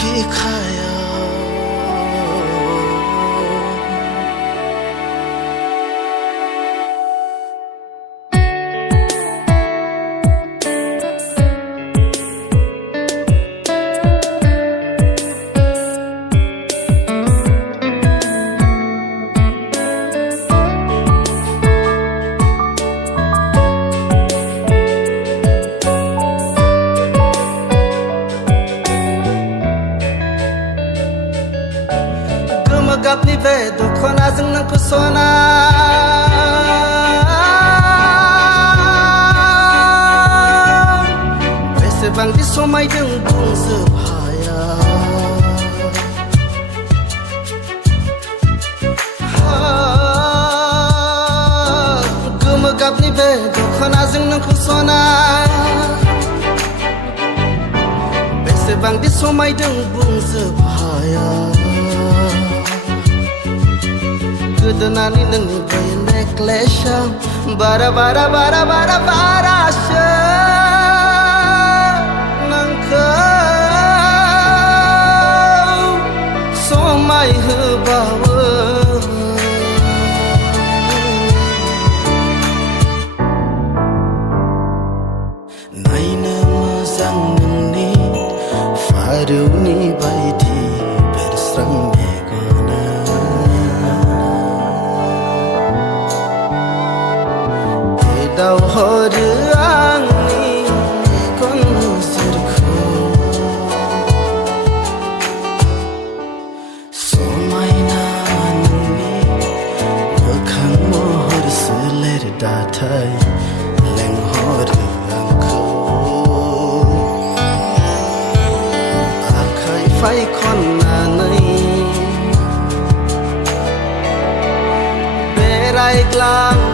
khaya gap ni ve do khona jeng nang kusona besebang di somai jeng bung sebaya gema gap ni ve do khona jeng nang kusona besebang di somai jeng bung sebaya Kedenani nengi bayi necklace bara bara bara bara bara sha nangkau somai hebawa naina mazang ni faru ni baiti bersang Dau hore angni kon sirkho somai na nani wakhang mohor seler dathai leng hore angkho akhai phai khon na nai berai klang